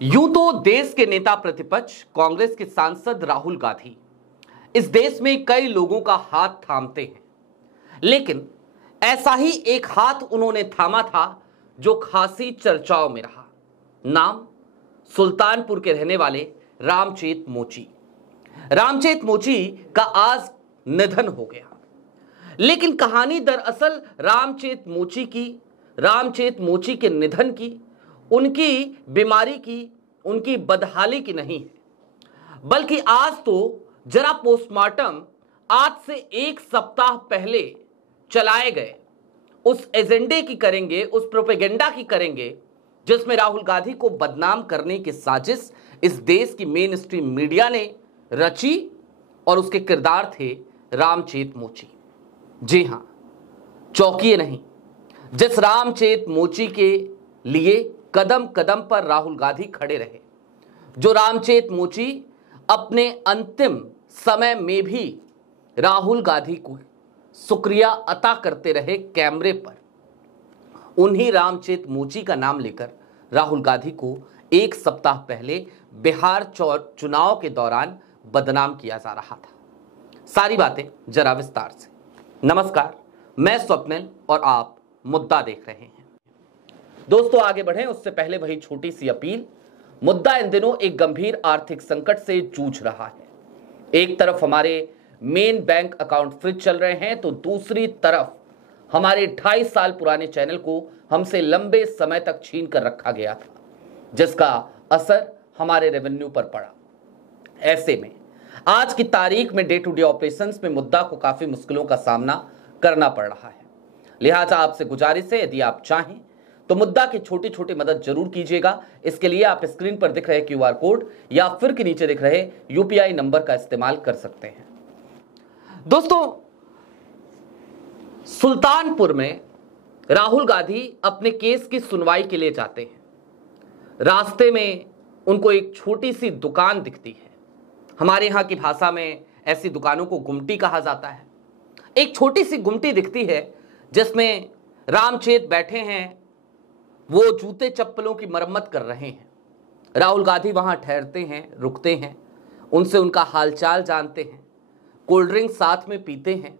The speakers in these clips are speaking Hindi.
यूं तो देश के नेता प्रतिपक्ष कांग्रेस के सांसद राहुल गांधी इस देश में कई लोगों का हाथ थामते हैं, लेकिन ऐसा ही एक हाथ उन्होंने थामा था जो खासी चर्चाओं में रहा। नाम सुल्तानपुर के रहने वाले रामचेत मोची। रामचेत मोची का आज निधन हो गया, लेकिन कहानी दरअसल रामचेत मोची के निधन की, उनकी बीमारी की, उनकी बदहाली की नहीं है, बल्कि आज तो जरा पोस्टमार्टम आज से एक सप्ताह पहले चलाए गए उस एजेंडे की करेंगे, उस प्रोपेगेंडा की करेंगे जिसमें राहुल गांधी को बदनाम करने की साजिश इस देश की मेन स्ट्रीम मीडिया ने रची और उसके किरदार थे रामचेत मोची। जी हां, चौंकिए नहीं, जिस रामचेत मोची के लिए कदम कदम पर राहुल गांधी खड़े रहे, जो रामचेत मोची अपने अंतिम समय में भी राहुल गांधी को शुक्रिया अता करते रहे कैमरे पर, उन्हीं रामचेत मोची का नाम लेकर राहुल गांधी को एक सप्ताह पहले बिहार चुनाव के दौरान बदनाम किया जा रहा था। सारी बातें जरा विस्तार से। नमस्कार, मैं स्वप्निल और आप मुद्दा देख रहे हैं। दोस्तों, आगे बढ़ें उससे पहले वही छोटी सी अपील। मुद्दा इन दिनों एक गंभीर आर्थिक संकट से जूझ रहा है। एक तरफ हमारे मेन बैंक अकाउंट फ्रीज चल रहे हैं, तो दूसरी तरफ हमारे 2.5 साल पुराने चैनल को हमसे लंबे समय तक छीन कर रखा गया था, जिसका असर हमारे रेवेन्यू पर पड़ा। ऐसे में आज की तारीख में डे टू डे ऑपरेशंस में मुद्दा को काफी मुश्किलों का सामना करना पड़ रहा है। लिहाजा आपसे गुजारिश है, यदि आप चाहें तो मुद्दा की छोटी छोटी मदद जरूर कीजिएगा। इसके लिए आप स्क्रीन पर दिख रहे QR कोड या फिर के नीचे दिख रहे UPI नंबर का इस्तेमाल कर सकते हैं। दोस्तों, सुल्तानपुर में राहुल गांधी अपने केस की सुनवाई के लिए जाते हैं। रास्ते में उनको एक छोटी सी दुकान दिखती है। हमारे यहां की भाषा में ऐसी दुकानों को गुमटी कहा जाता है। एक छोटी सी गुमटी दिखती है जिसमें रामचेत बैठे हैं, वो जूते चप्पलों की मरम्मत कर रहे हैं। राहुल गांधी वहां ठहरते हैं, रुकते हैं, उनसे उनका हालचाल जानते हैं, कोल्ड ड्रिंक साथ में पीते हैं,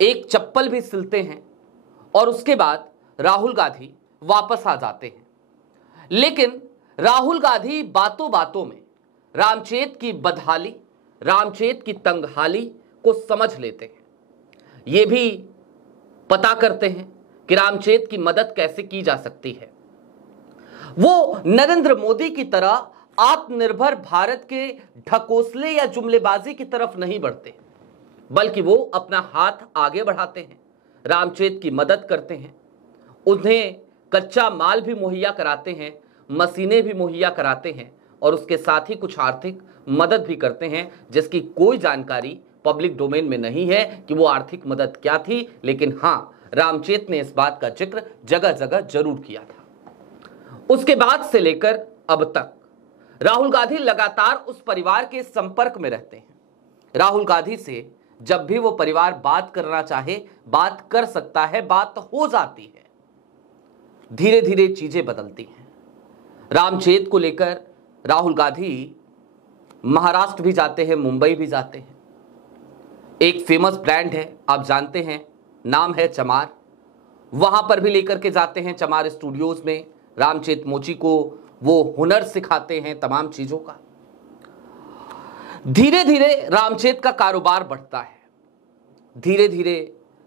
एक चप्पल भी सिलते हैं और उसके बाद राहुल गांधी वापस आ जाते हैं। लेकिन राहुल गांधी बातों बातों में रामचेत की बदहाली, रामचेत की तंगहाली को समझ लेते हैं। ये भी पता करते हैं कि रामचेत की मदद कैसे की जा सकती है। वो नरेंद्र मोदी की तरह आत्मनिर्भर भारत के ढकोसले या जुमलेबाजी की तरफ नहीं बढ़ते, बल्कि वो अपना हाथ आगे बढ़ाते हैं, रामचेत की मदद करते हैं, उन्हें कच्चा माल भी मुहैया कराते हैं, मशीनें भी मुहैया कराते हैं और उसके साथ ही कुछ आर्थिक मदद भी करते हैं, जिसकी कोई जानकारी पब्लिक डोमेन में नहीं है कि वो आर्थिक मदद क्या थी। लेकिन हां, रामचेत ने इस बात का जिक्र जगह जगह जरूर किया था। उसके बाद से लेकर अब तक राहुल गांधी लगातार उस परिवार के संपर्क में रहते हैं। राहुल गांधी से जब भी वो परिवार बात करना चाहे बात कर सकता है, बात हो जाती है। धीरे धीरे चीजें बदलती हैं। रामचेत को लेकर राहुल गांधी महाराष्ट्र भी जाते हैं, मुंबई भी जाते हैं। एक फेमस ब्रांड है, आप जानते हैं, नाम है चमार। वहां पर भी लेकर के जाते हैं। चमार स्टूडियोज में रामचेत मोची को वो हुनर सिखाते हैं तमाम चीजों का। धीरे धीरे रामचेत का कारोबार बढ़ता है। धीरे धीरे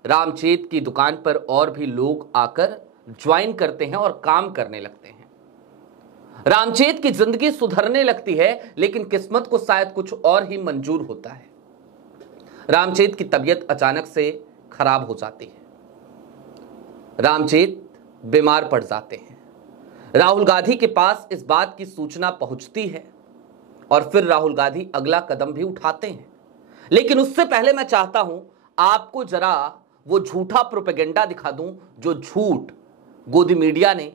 रामचेत की दुकान पर और भी लोग आकर ज्वाइन करते हैं और काम करने लगते हैं। रामचेत की जिंदगी सुधरने लगती है, लेकिन किस्मत को शायद कुछ और ही मंजूर होता है। रामचेत की तबीयत अचानक से खराब हो जाती है। रामचेत बीमार पड़ जाते हैं। राहुल गांधी के पास इस बात की सूचना पहुंचती है और फिर राहुल गांधी अगला कदम भी उठाते हैं। लेकिन उससे पहले मैं चाहता हूं आपको जरा वो झूठा प्रोपेगेंडा दिखा दूं जो झूठ गोदी मीडिया ने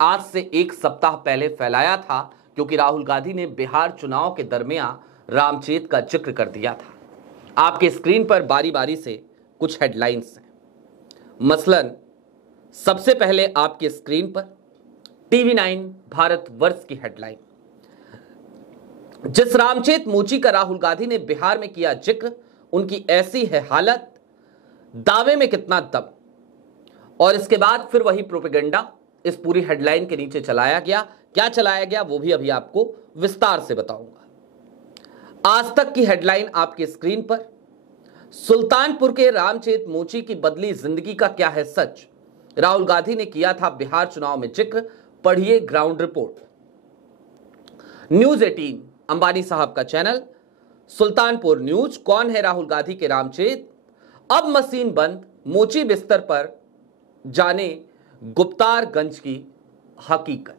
आज से एक सप्ताह पहले फैलाया था, क्योंकि राहुल गांधी ने बिहार चुनाव के दरमियान रामचेत का जिक्र कर दिया था। आपके स्क्रीन पर बारी बारी से कुछ हेडलाइंस हैं। मसलन सबसे पहले आपके स्क्रीन पर TV9 भारतवर्ष की हेडलाइन, जिस रामचेत मोची का राहुल गांधी ने बिहार में किया जिक्र, उनकी ऐसी है हालत, दावे में कितना दम। और इसके बाद फिर वही प्रोपेगेंडा इस पूरी हेडलाइन के नीचे चलाया गया। क्या चलाया गया वो भी अभी आपको विस्तार से बताऊंगा। आज तक की हेडलाइन आपकी स्क्रीन पर। सुल्तानपुर के रामचेत मोची की बदली जिंदगी का क्या है सच, राहुल गांधी ने किया था बिहार चुनाव में जिक्र, पढ़िए ग्राउंड रिपोर्ट। न्यूज 18 अंबानी साहब का चैनल, सुल्तानपुर न्यूज। कौन है राहुल गांधी के रामचेत, अब मशीन बंद, मोची बिस्तर पर, जाने गुप्तारगंज की हकीकत।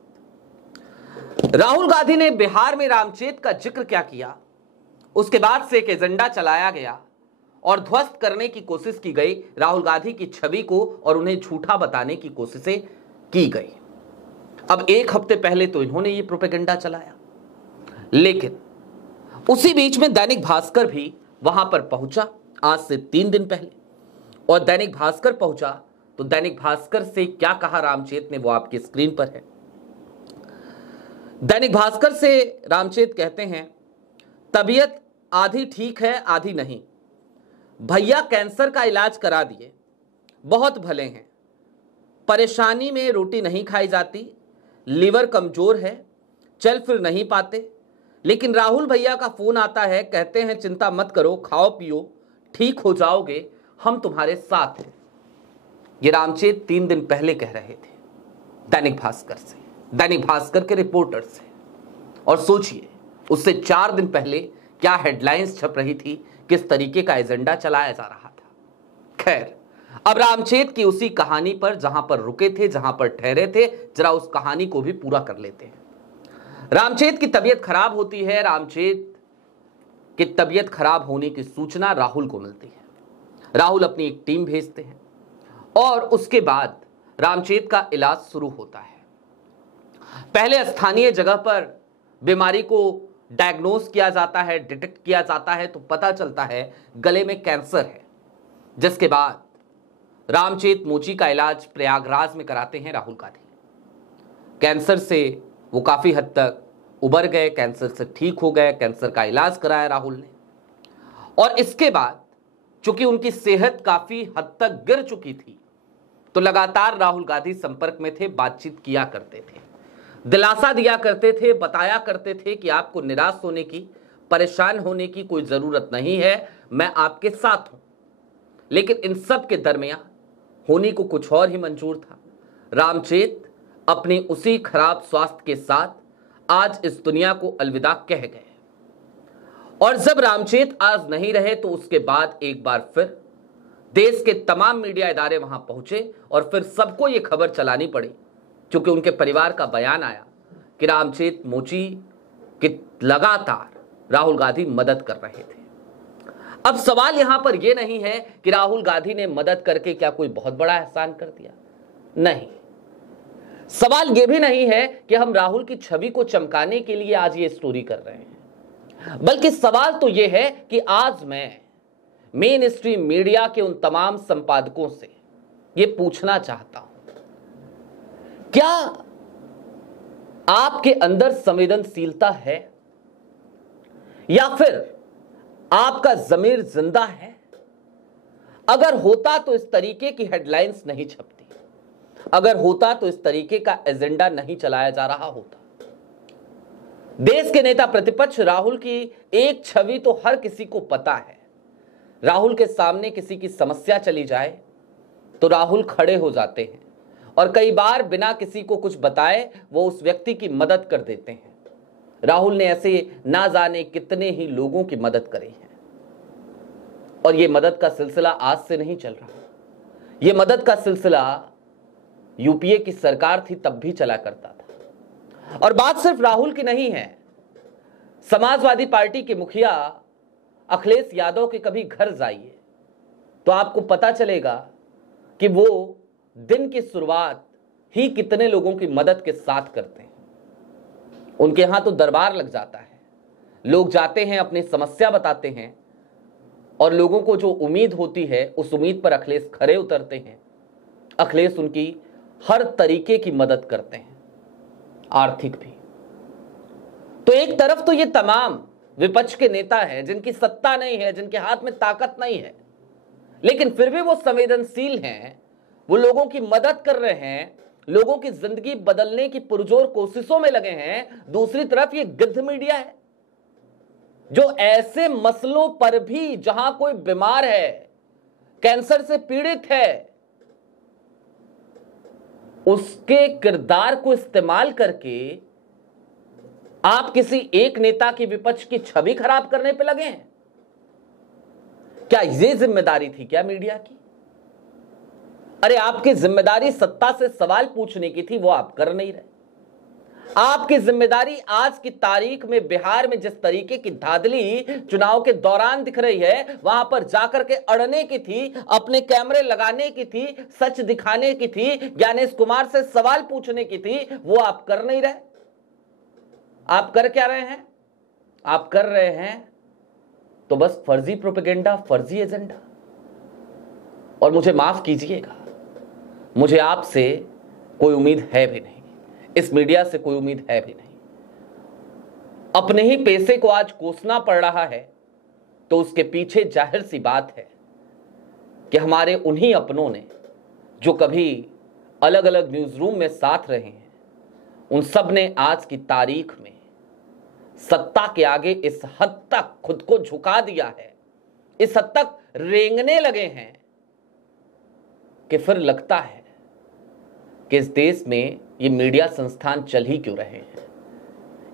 राहुल गांधी ने बिहार में रामचेत का जिक्र क्या किया, उसके बाद से एक एजेंडा चलाया गया और ध्वस्त करने की कोशिश की गई राहुल गांधी की छवि को, और उन्हें झूठा बताने की कोशिशें की गई। अब एक हफ्ते पहले तो इन्होंने ये प्रोपेगेंडा चलाया, लेकिन उसी बीच में दैनिक भास्कर भी वहां पर पहुंचा आज से 3 दिन पहले। और दैनिक भास्कर पहुंचा तो दैनिक भास्कर से क्या कहा रामचेत ने, वो आपकी स्क्रीन पर है। दैनिक भास्कर से रामचेत कहते हैं, तबीयत आधी ठीक है आधी नहीं, भैया कैंसर का इलाज करा दिए, बहुत भले हैं, परेशानी में रोटी नहीं खाई जाती, लीवर कमजोर है, चल फिर नहीं पाते, लेकिन राहुल भैया का फोन आता है, कहते हैं चिंता मत करो, खाओ पियो, ठीक हो जाओगे, हम तुम्हारे साथ हैं। ये रामचेत 3 दिन पहले कह रहे थे दैनिक भास्कर से, दैनिक भास्कर के रिपोर्टर से। और सोचिए उससे 4 दिन पहले क्या हेडलाइंस छप रही थी, किस तरीके का एजेंडा चलाया जा रहा था। खैर, अब रामचेत की उसी कहानी पर, जहां पर रुके थे, जहां पर ठहरे थे, जरा उस कहानी को भी पूरा कर लेते हैं। रामचेत की तबीयत खराब होती है। रामचेत की तबीयत खराब होने की सूचना राहुल को मिलती है। राहुल अपनी एक टीम भेजते हैं और उसके बाद रामचेत का इलाज शुरू होता है। पहले स्थानीय जगह पर बीमारी को डायग्नोस किया जाता है, डिटेक्ट किया जाता है, तो पता चलता है गले में कैंसर है। जिसके बाद रामचेत मोची का इलाज प्रयागराज में कराते हैं राहुल गांधी। कैंसर से वो काफी हद तक उबर गए, कैंसर से ठीक हो गए, कैंसर का इलाज कराया राहुल ने। और इसके बाद चूंकि उनकी सेहत काफी हद तक गिर चुकी थी, तो लगातार राहुल गांधी संपर्क में थे, बातचीत किया करते थे, दिलासा दिया करते थे, बताया करते थे कि आपको निराश होने की, परेशान होने की कोई जरूरत नहीं है, मैं आपके साथ हूं। लेकिन इन सब के दरमियान होने को कुछ और ही मंजूर था। रामचेत अपनी उसी खराब स्वास्थ्य के साथ आज इस दुनिया को अलविदा कह गए। और जब रामचेत आज नहीं रहे तो उसके बाद एक बार फिर देश के तमाम मीडिया इदारे वहां पहुंचे और फिर सबको यह खबर चलानी पड़ी, क्योंकि उनके परिवार का बयान आया कि रामचेत मोची की लगातार राहुल गांधी मदद कर रहे थे। अब सवाल यहां पर यह नहीं है कि राहुल गांधी ने मदद करके क्या कोई बहुत बड़ा एहसान कर दिया, नहीं। सवाल यह भी नहीं है कि हम राहुल की छवि को चमकाने के लिए आज ये स्टोरी कर रहे हैं, बल्कि सवाल तो यह है कि आज मैं मेन स्ट्रीम मीडिया के उन तमाम संपादकों से यह पूछना चाहता हूं, क्या आपके अंदर संवेदनशीलता है या फिर आपका ज़मीर जिंदा है? अगर होता तो इस तरीके की हेडलाइंस नहीं छपती, अगर होता तो इस तरीके का एजेंडा नहीं चलाया जा रहा होता। देश के नेता प्रतिपक्ष राहुल की एक छवि तो हर किसी को पता है। राहुल के सामने किसी की समस्या चली जाए तो राहुल खड़े हो जाते हैं और कई बार बिना किसी को कुछ बताए वो उस व्यक्ति की मदद कर देते हैं। राहुल ने ऐसे ना जाने कितने ही लोगों की मदद करी है, और ये मदद का सिलसिला आज से नहीं चल रहा। ये मदद का सिलसिला यूपीए की सरकार थी तब भी चला करता था। और बात सिर्फ राहुल की नहीं है, समाजवादी पार्टी के मुखिया अखिलेश यादव के कभी घर जाइए तो आपको पता चलेगा कि वो दिन की शुरुआत ही कितने लोगों की मदद के साथ करते हैं। उनके यहां तो दरबार लग जाता है, लोग जाते हैं, अपनी समस्या बताते हैं, और लोगों को जो उम्मीद होती है उस उम्मीद पर अखिलेश खरे उतरते हैं। अखिलेश उनकी हर तरीके की मदद करते हैं, आर्थिक भी। तो एक तरफ तो ये तमाम विपक्ष के नेता हैं जिनकी सत्ता नहीं है, जिनके हाथ में ताकत नहीं है, लेकिन फिर भी वो संवेदनशील हैं, वो लोगों की मदद कर रहे हैं, लोगों की जिंदगी बदलने की पुरजोर कोशिशों में लगे हैं। दूसरी तरफ ये गिद्ध मीडिया है जो ऐसे मसलों पर भी, जहां कोई बीमार है, कैंसर से पीड़ित है, उसके किरदार को इस्तेमाल करके आप किसी एक नेता की विपक्ष की छवि खराब करने पे लगे हैं। क्या ये जिम्मेदारी थी क्या मीडिया की? अरे आपकी जिम्मेदारी सत्ता से सवाल पूछने की थी, वो आप कर नहीं रहे। आपकी जिम्मेदारी आज की तारीख में बिहार में जिस तरीके की धांधली चुनाव के दौरान दिख रही है, वहां पर जाकर के अड़ने की थी, अपने कैमरे लगाने की थी, सच दिखाने की थी, ज्ञानेश कुमार से सवाल पूछने की थी, वो आप कर नहीं रहे। आप कर क्या रहे हैं? आप कर रहे हैं तो बस फर्जी प्रोपेगेंडा, फर्जी एजेंडा। और मुझे माफ कीजिएगा, मुझे आपसे कोई उम्मीद है भी नहीं, इस मीडिया से कोई उम्मीद है भी नहीं। अपने ही पैसे को आज कोसना पड़ रहा है तो उसके पीछे जाहिर सी बात है कि हमारे उन्हीं अपनों ने जो कभी अलग अलग न्यूज रूम में साथ रहे हैं, उन सब ने आज की तारीख में सत्ता के आगे इस हद तक खुद को झुका दिया है, इस हद तक रेंगने लगे हैं कि फिर लगता है कि इस देश में ये मीडिया संस्थान चल ही क्यों रहे हैं।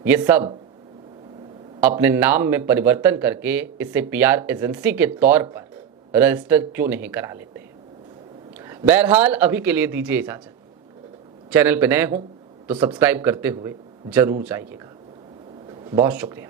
ये सब अपने नाम में परिवर्तन करके इसे पीआर एजेंसी के तौर पर रजिस्टर क्यों नहीं करा लेते हैं। बहरहाल अभी के लिए दीजिए इजाजत। चैनल पे नए हो तो सब्सक्राइब करते हुए जरूर जाइएगा। बहुत शुक्रिया।